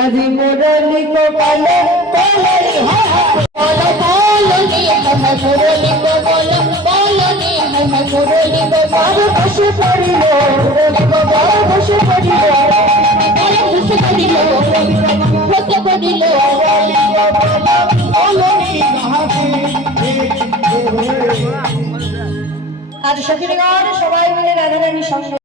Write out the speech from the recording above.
আজি মুরলি को बोलो बोलनी बोलो बोलनी हम मुरली को बोलो बोलनी हम मुरली को बार बसे पड़िलो मुरली को बार बसे पड़िलो बार बसे पड़िलो बसे पड़िलो बोलनी आज সখিনীগণ সবাই মিলে রাধারানী সঙ্গে